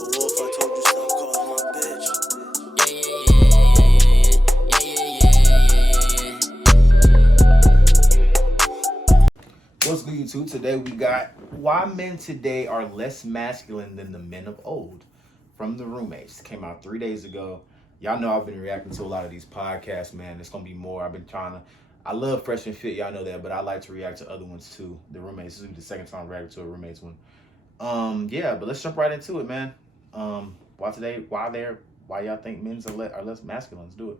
wolf, I told you stop calling my bitch. What's good, YouTube? Today we got why men today are less masculine than the men of old from the roommates. Came out 3 days ago. Y'all know I've been reacting to a lot of these podcasts, man. It's gonna be more. I've been trying to. I love Fresh and Fit, y'all know that, but I like to react to other ones too. The roommates. This will be the second time I reacted to a roommates one. Yeah, but let's jump right into it, man. Why y'all think men's are less masculine? Let's do it.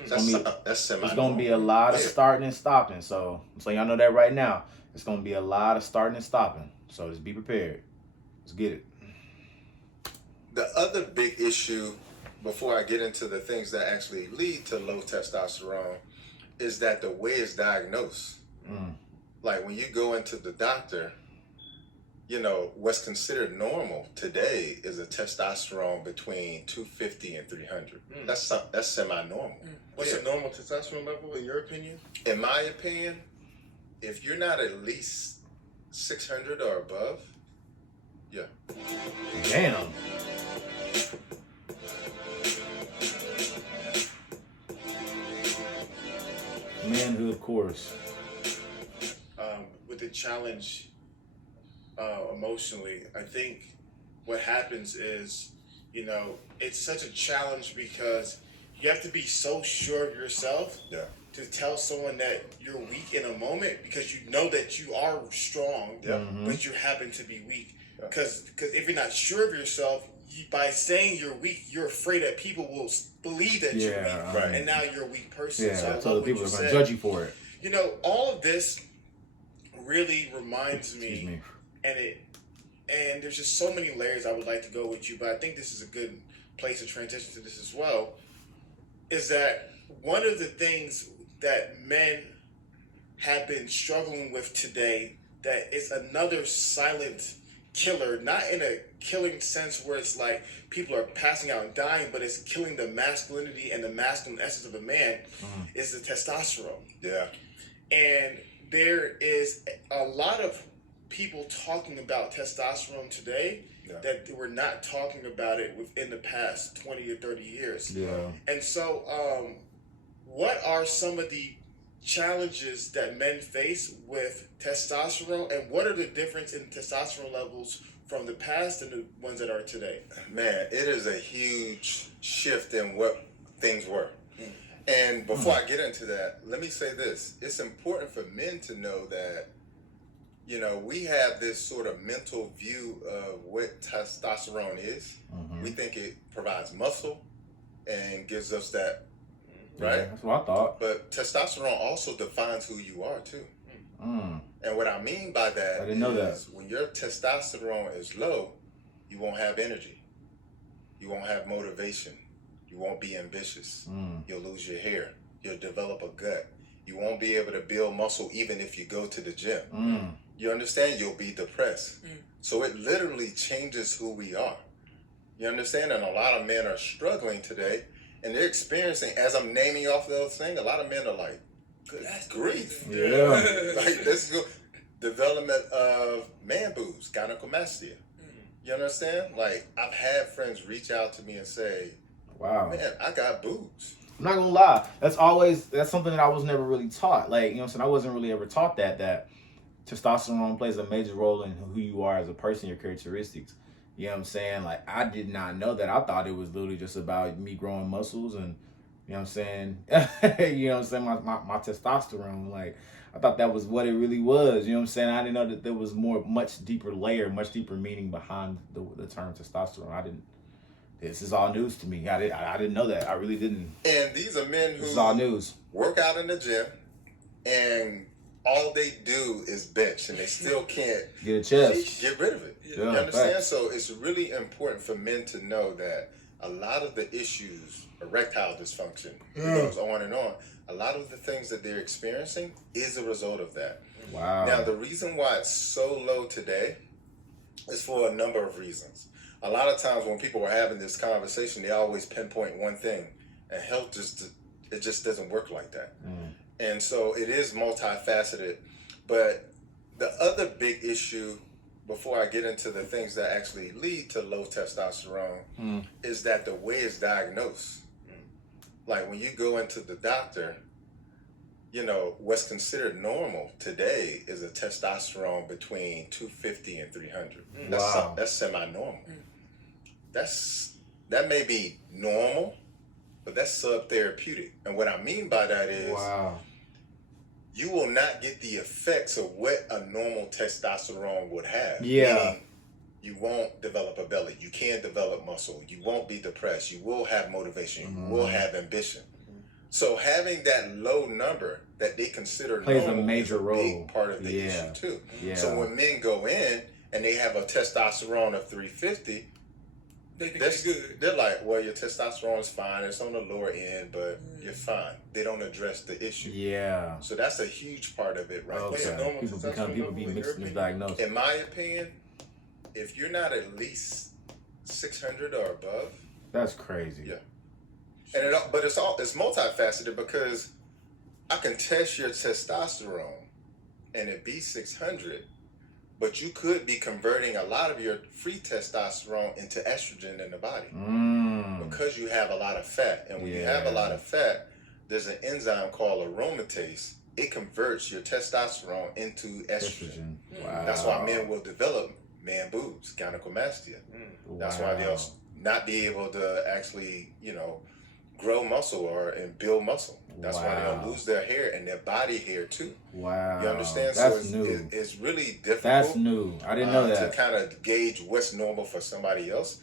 It's gonna be a lot of starting and stopping. So y'all know that right now. It's gonna be a lot of starting and stopping. So just be prepared. Let's get it. The other big issue, before I get into the things that actually lead to low testosterone, is that the way it's diagnosed. Like when you go into the doctor, you know, what's considered normal today is a testosterone between 250 and 300. That's semi-normal. What's a normal testosterone level in your opinion? In my opinion, if you're not at least 600 or above, yeah. Damn. Manhood course. With the challenge emotionally, I think what happens is, you know, it's such a challenge because you have to be so sure of yourself to tell someone that you're weak in a moment because you know that you are strong, but you happen to be weak. Because if you're not sure of yourself, by saying you're weak, you're afraid that people will believe that you're weak, and now you're a weak person. Yeah, so the people are going to judge you for it. You know, all of this really reminds me, and there's just so many layers I would like to go with you, but I think this is a good place to transition to this as well, is that one of the things that men have been struggling with today that is another silent killer, not in a killing sense where it's like people are passing out and dying, but it's killing the masculinity and the masculine essence of a man, is the testosterone. Yeah. And there is a lot of people talking about testosterone today that we're not talking about it within the past 20 or 30 years. Yeah. And so what are some of the challenges that men face with testosterone, and what are the difference in testosterone levels from the past and the ones that are today? Man, it is a huge shift in what things were. And before I get into that, let me say this. It's important for men to know that, you know, we have this sort of mental view of what testosterone is. We think it provides muscle and gives us that, right? Yeah, that's what I thought. But testosterone also defines who you are too. And what I mean by that I didn't know that. is when your testosterone is low, you won't have energy. You won't have motivation. You won't be ambitious. You'll lose your hair. You'll develop a gut. You won't be able to build muscle even if you go to the gym. You understand? You'll be depressed. So it literally changes who we are. You understand? And a lot of men are struggling today, and they're experiencing, as I'm naming off those things, a lot of men are like, good grief. Yeah. Like, this is development of man boobs, gynecomastia. You understand? Like, I've had friends reach out to me and say, wow, man, I got boobs. I'm not gonna lie. That's something that I was never really taught. Like, you know what I'm saying? I wasn't really ever taught that testosterone plays a major role in who you are as a person, your characteristics. You know what I'm saying? Like, I did not know that. I thought it was literally just about me growing muscles and, you know what I'm saying? You know what I'm saying? My testosterone. Like, I thought that was what it really was. You know what I'm saying? I didn't know that there was much deeper layer, much deeper meaning behind the term testosterone. This is all news to me. I didn't know that. I really didn't. And these are men This is all news. Work out in the gym, and all they do is bench, and they still can't get a chest. Get rid of it. Yeah, you understand? Facts. So it's really important for men to know that a lot of the issues, erectile dysfunction, goes on and on. A lot of the things that they're experiencing is a result of that. Wow. Now, the reason why it's so low today is for a number of reasons. A lot of times when people are having this conversation, they always pinpoint one thing, and health just doesn't work like that. And so it is multifaceted. But the other big issue before I get into the things that actually lead to low testosterone, is that the way it's diagnosed. Like when you go into the doctor, you know, what's considered normal today is a testosterone between 250 and 300. Wow. That's semi-normal. That may be normal, but that's subtherapeutic. And what I mean by that is, you will not get the effects of what a normal testosterone would have. Yeah. Meaning, you won't develop a belly. You can't develop muscle. You won't be depressed. You will have motivation. You will have ambition. So having that low number that they consider plays a normal major is a role. big part of the issue too. So when men go in and they have a testosterone of 350, they think it's good. They're like, well, your testosterone is fine. It's on the lower end, but you're fine. They don't address the issue. Yeah. So that's a huge part of it, right? Okay. People be misdiagnosed. In my opinion, if you're not at least 600 or above, that's crazy. Yeah. And it's multifaceted, because I can test your testosterone and it be 600, but you could be converting a lot of your free testosterone into estrogen in the body because you have a lot of fat. And when you have a lot of fat, there's an enzyme called aromatase. It converts your testosterone into estrogen. Wow. That's why men will develop man boobs, gynecomastia. That's why they'll not be able to actually, you know, grow muscle and build muscle. That's why they'll lose their hair and their body hair too. Wow. You understand? That's so new. It's really difficult. That's new. I didn't know that. To kind of gauge what's normal for somebody else.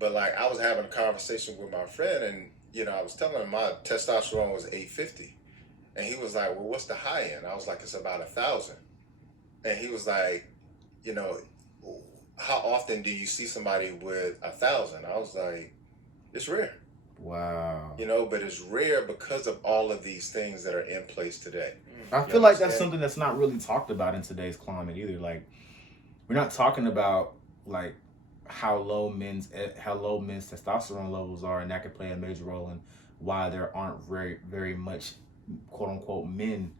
But like, I was having a conversation with my friend, and you know, I was telling him my testosterone was 850. And he was like, well, what's the high end? I was like, it's about 1,000. And he was like, you know, how often do you see somebody with 1,000? I was like, it's rare. Wow. You know, but it's rare because of all of these things that are in place today. I feel like that's something that's not really talked about in today's climate either. Like, we're not talking about like how low men's testosterone levels are, and that could play a major role in why there aren't very much quote unquote men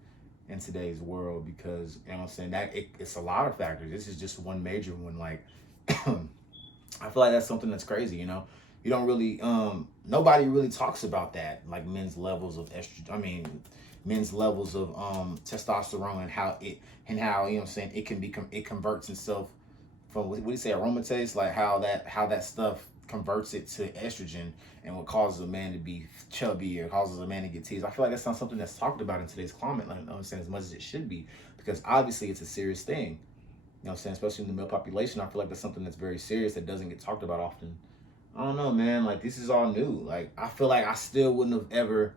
in today's world, because you know what I'm saying, that it's a lot of factors. This is just one major one. Like I feel like that's something that's crazy, you know. You don't really nobody really talks about that, like men's levels of men's levels of testosterone, and how you know what I'm saying, it converts itself from, what do you say, aromatase, like how that stuff converts it to estrogen, and what causes a man to be chubby or causes a man to get teased. I feel like that's not something that's talked about in today's climate, like, you know what I'm saying, as much as it should be, because obviously it's a serious thing. You know what I'm saying, especially in the male population. I feel like that's something that's very serious that doesn't get talked about often. I don't know, man. Like, this is all new. Like, I feel like I still wouldn't have ever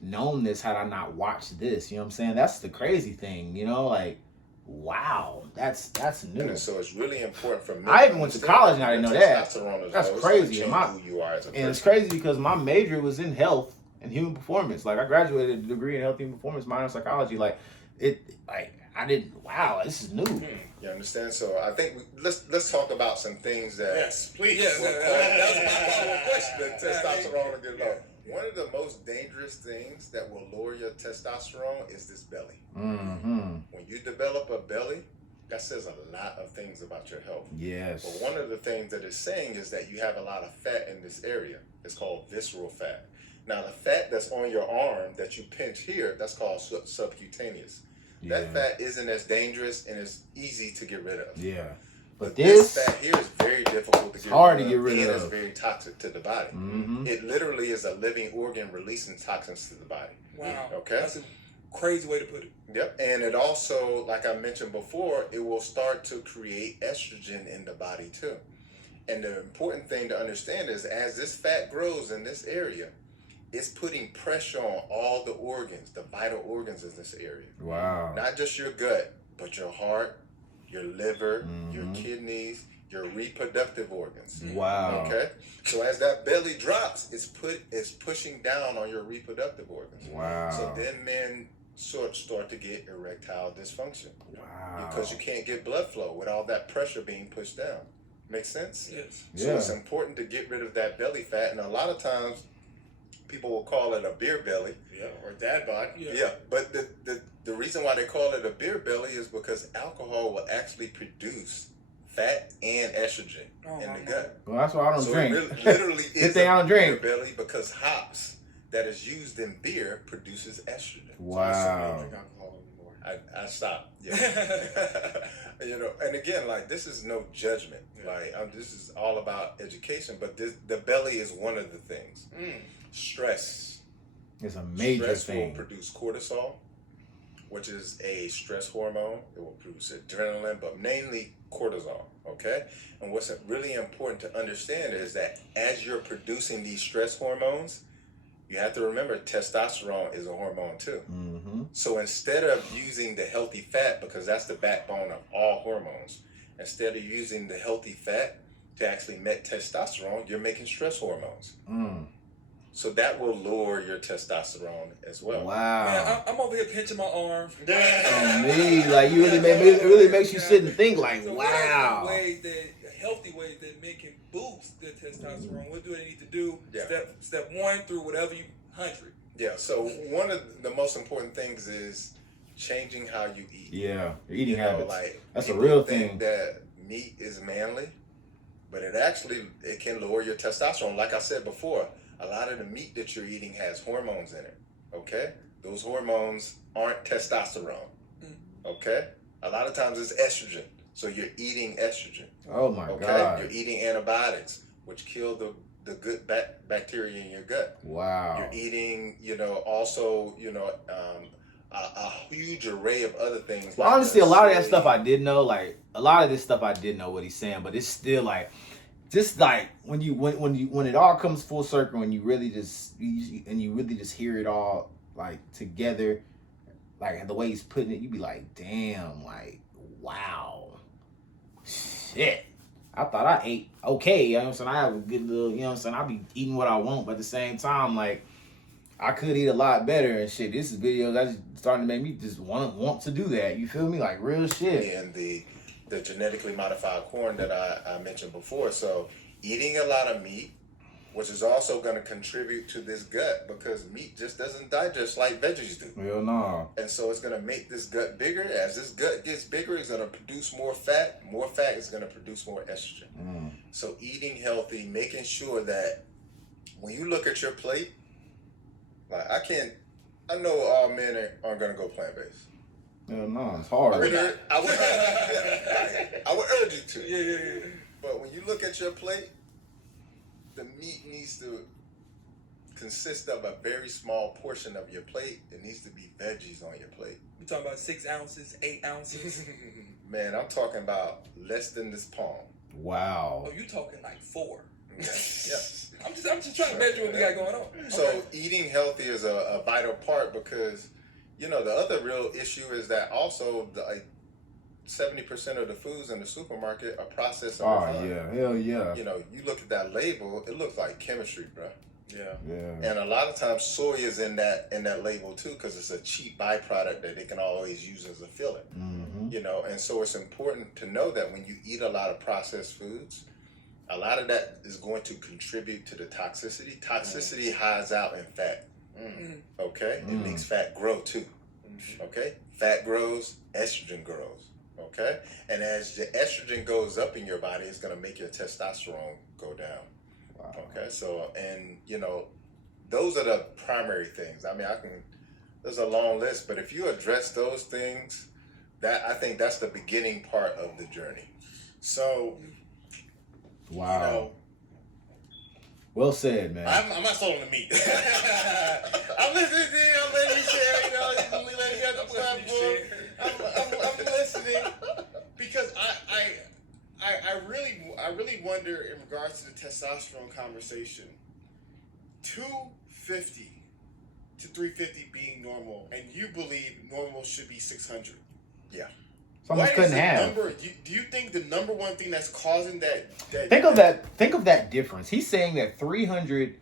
known this had I not watched this. You know what I'm saying? That's the crazy thing, you know? Like, wow, that's new. And so it's really important for me. I even went to college and I didn't know that. That's crazy. Who you are as a person. And it's crazy because my major was in health and human performance. Like, I graduated a degree in health and human performance, minor in psychology. Like, wow, this is new. You understand? So I think let's talk about some things that. Yes, please. That's my question. The testosterone will get low. One of the most dangerous things that will lower your testosterone is this belly. When you develop a belly, that says a lot of things about your health. Yes. But one of the things that it's saying is that you have a lot of fat in this area. It's called visceral fat. Now, the fat that's on your arm that you pinch here, that's called subcutaneous. That fat isn't as dangerous and it's easy to get rid of. Yeah. But this fat here is very difficult to get rid of. Hard to get rid of. And it's very toxic to the body. It literally is a living organ releasing toxins to the body. Wow. Okay? That's a crazy way to put it. Yep. And it also, like I mentioned before, it will start to create estrogen in the body too. And the important thing to understand is, as this fat grows in this area, it's putting pressure on all the organs, the vital organs in this area. Wow. Not just your gut, but your heart, your liver, your kidneys, your reproductive organs. Wow. Okay? So as that belly drops, it's pushing down on your reproductive organs. Wow. So then men start to get erectile dysfunction. Wow. Because you can't get blood flow with all that pressure being pushed down. Make sense? Yes. So it's important to get rid of that belly fat, and a lot of times people will call it a beer belly. Yeah, or dad bod. Yeah, but the reason why they call it a beer belly is because alcohol will actually produce fat and estrogen in the gut. Well, that's why I don't So drink. it literally Good is thing I don't drink. beer belly because hops that is used in beer produces estrogen. Wow. I stopped. Yeah. You know, and again, like this is no judgment. Like this is all about education. But the belly is one of the things. Stress. It's a major Stress thing. will produce cortisol, which is a stress hormone. It will produce adrenaline, but mainly cortisol. Okay. And what's really important to understand is that as you're producing these stress hormones, you have to remember testosterone is a hormone too. Mm-hmm. So instead of using the healthy fat, because that's the backbone of all hormones, instead of using the healthy fat to actually make testosterone, you're making stress hormones. So that will lower your testosterone as well. Wow. Man, I'm over here pinching my arm. Oh, me, like you really it really makes you sit and think like, So wow. what are the healthy ways that men can boost their testosterone? What do they need to do? Yeah. Step 1 through whatever 100. Yeah, so one of the most important things is changing how you eat. Yeah, your eating habits. Like, that's a people real think thing. that meat is manly, but it can lower your testosterone. Like I said before, a lot of the meat that you're eating has hormones in it. Okay, those hormones aren't testosterone. Okay, a lot of times it's estrogen. So you're eating estrogen. Oh my Okay, God. you're eating antibiotics, which kill the good bacteria in your gut. Wow. You're eating, also, a huge array of other things. Well, honestly, a lot of that stuff I did know. Like a lot of this stuff I did know what he's saying, but it's still like, just like when it all comes full circle and you really just hear it all like together, like the way he's putting it, you be like, damn, like wow, shit. I thought I ate okay, you know what I'm saying? I have a good little, you know what I'm saying? I be eating what I want, but at the same time, like, I could eat a lot better and shit. This is videos that's starting to make me just want to do that. You feel me? Like real shit. And the genetically modified corn that I mentioned before. So eating a lot of meat, which is also going to contribute to this gut because meat just doesn't digest like veggies do. Hell no. And so it's going to make this gut bigger. As this gut gets bigger, it's going to produce more fat. More fat is going to produce more estrogen. So eating healthy, making sure that when you look at your plate, like I know all men aren't going to go plant-based. Hell no, it's hard. I would urge you to. Yeah. But when you look at your plate, the meat needs to consist of a very small portion of your plate. It needs to be veggies on your plate. We talking about 6 ounces, 8 ounces. Man, I'm talking about less than this palm. Wow. Oh, you talking like 4? Yeah. I'm just trying to measure what we got going on. So eating healthy is a vital part because, the other real issue is that also 70% of the foods in the supermarket are processed. Oh yeah, hell yeah. You look at that label, it looks like chemistry, bro. Yeah. And a lot of times soy is in that label too because it's a cheap byproduct that they can always use as a filler. And so it's important to know that when you eat a lot of processed foods, a lot of that is going to contribute to the toxicity. Toxicity hides out in fat. Okay? It makes fat grow too. Okay? Fat grows, estrogen grows. Okay? And as the estrogen goes up in your body, it's going to make your testosterone go down. Wow. Okay? So, and, those are the primary things. I mean, there's a long list, but if you address those things, I think that's the beginning part of the journey. So, wow. Well said, man. I'm not sold on the meat. I'm listening to you. I'm letting you share. Letting you have the platform. I'm listening because I really wonder in regards to the testosterone conversation. 250 to 350 being normal, and you believe normal should be 600. Yeah. It's almost cut in half. Do you think the number one thing that's causing that Think of that difference. He's saying that 300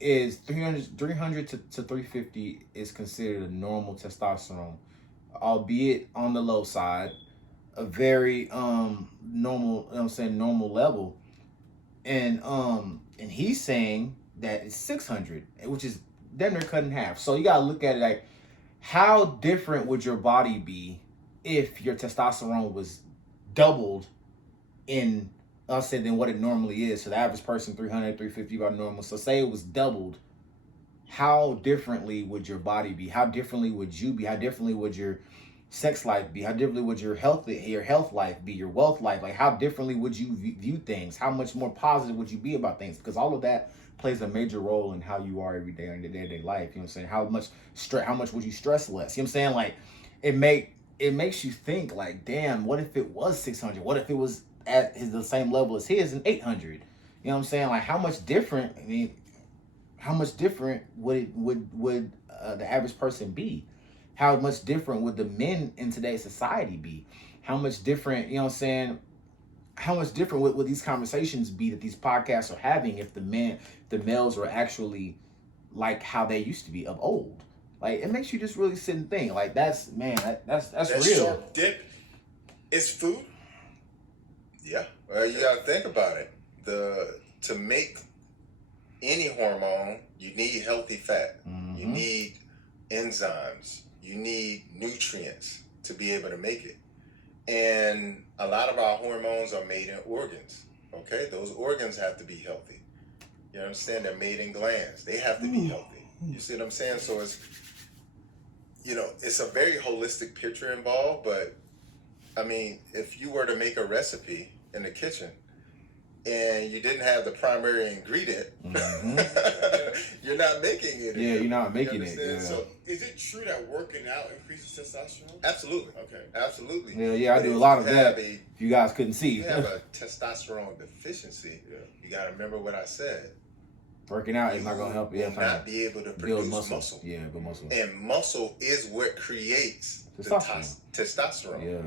to 350 is considered a normal testosterone, albeit on the low side, a very normal, normal level. And he's saying that it's 600, which is damn near cut in half. So you gotta look at it like, how different would your body be if your testosterone was doubled in us than what it normally is. So the average person, 300, 350 are normal. So say it was doubled. How differently would your body be? How differently would you be? How differently would your sex life be? How differently would your health life be? Your wealth life? Like, how differently would you view things? How much more positive would you be about things? Because all of that plays a major role in how you are every day in your day-to-day life. You know what I'm saying? How much would you stress less? You know what I'm saying? Like, it makes you think, like, damn, what if it was 600? What if it was at the same level as his and 800? You know what I'm saying? Like, how much different? I mean, how much different would the average person be? How much different would the men in today's society be? How much different, you know what I'm saying? How much different would these conversations be that these podcasts are having if the males were actually like how they used to be of old? Like, it makes you just really sit and think. Like, that's That real. sharp dip is food. Yeah. Well, you gotta think about it. To make any hormone, you need healthy fat. Mm-hmm. You need enzymes. You need nutrients to be able to make it. And a lot of our hormones are made in organs. Okay, those organs have to be healthy. You understand? They're made in glands. They have to be healthy. You see what I'm saying? So it's a very holistic picture involved. But I mean, if you were to make a recipe in the kitchen and you didn't have the primary ingredient, you're not making it. Yeah, you're not making it. Yeah. So is it true that working out increases testosterone? Absolutely. Okay. Absolutely. Yeah, I do a lot of that. If you guys couldn't see. If you have a testosterone deficiency, you got to remember what I said. Working out is not going to help you. You will not be able to produce muscle. Yeah, build muscle. And muscle is what creates testosterone. Yeah.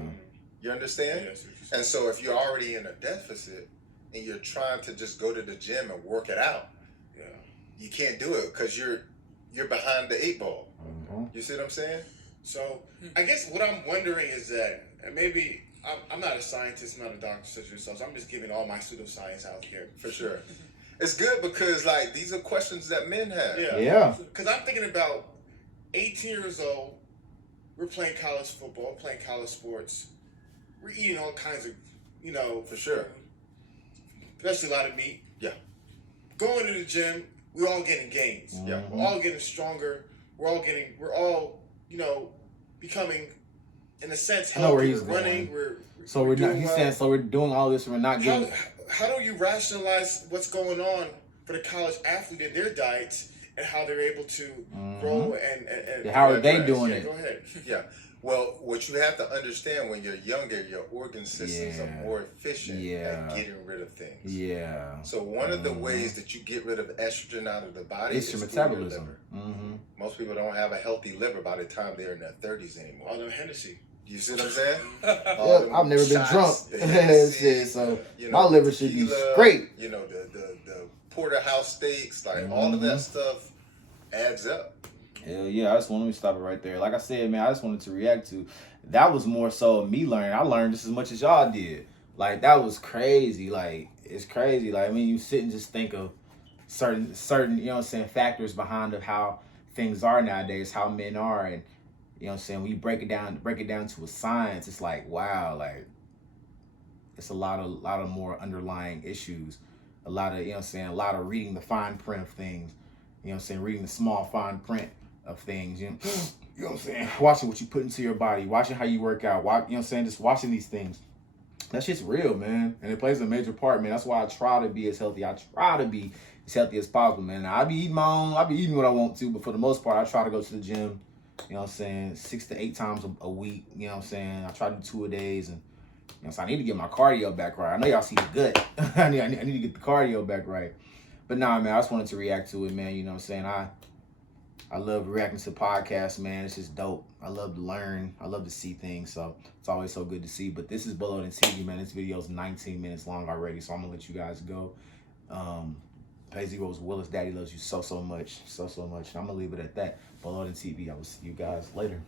You understand? Yes. And so if you're already in a deficit and you're trying to just go to the gym and work it out, you can't do it because you're behind the 8 ball. Mm-hmm. You see what I'm saying? So I guess what I'm wondering is that, and maybe I'm not a scientist, I'm not a doctor such as yourself, so I'm just giving all my pseudoscience out here. For sure. It's good because, like, these are questions that men have. Yeah. Because I'm thinking about 18 years old, we're playing college football, playing college sports, we're eating all kinds of, For sure. especially a lot of meat. Yeah. Going to the gym, we're all getting gains. Mm-hmm. Yeah. We're all getting stronger. We're all becoming, in a sense, healthy. I know where he's we're running. going. We're doing He's well. saying, so we're doing all this and we're not getting. How do you rationalize what's going on for the college athlete in their diets and how they're able to grow and how are they doing yeah, it? Go ahead. Yeah. Well, what you have to understand when you're younger, your organ systems are more efficient at getting rid of things. Yeah. So one of the ways that you get rid of estrogen out of the body is your through metabolism. Your liver. Most people don't have a healthy liver by the time they're in their 30s anymore. All them Hennessy. You see what I'm saying? I've never been drunk. So my liver should be straight. The porterhouse steaks, like all of that stuff adds up. Hell yeah, let me stop it right there. Like I said, man, I just wanted to react to. That was more so me learning. I learned just as much as y'all did. Like, that was crazy. Like, it's crazy. Like, I mean, you sit and just think of certain, you know what I'm saying, factors behind of how things are nowadays, how men are, and you know what I'm saying, when you break it down to a science, it's like, wow, like, it's a lot of more underlying issues. A lot of, you know what I'm saying, a lot of reading the fine print of things. You know what I'm saying, reading the small fine print of things. You know what I'm saying? Watching what you put into your body, watching how you work out, you know what I'm saying, just watching these things. That shit's real, man. And it plays a major part, man. That's why I try to be as healthy. I try to be as healthy as possible, man. Now, I be eating what I want to, but for the most part, I try to go to the gym, you know what I'm saying, 6 to 8 times a week. You know what I'm saying? I try to do 2 a days, and you know, so I need to get my cardio back right. I know y'all see the gut. I need to get the cardio back right. But nah, man, I just wanted to react to it, man. You know what I'm saying? I love reacting to podcasts, man. It's just dope. I love to learn. I love to see things. So it's always so good to see. But this is BoloadingTV, man. This video is 19 minutes long already. So I'm going to let you guys go. Paisy Rose Willis, Daddy loves you so much. So much. And I'm going to leave it at that. BoloadingTV. I will see you guys later.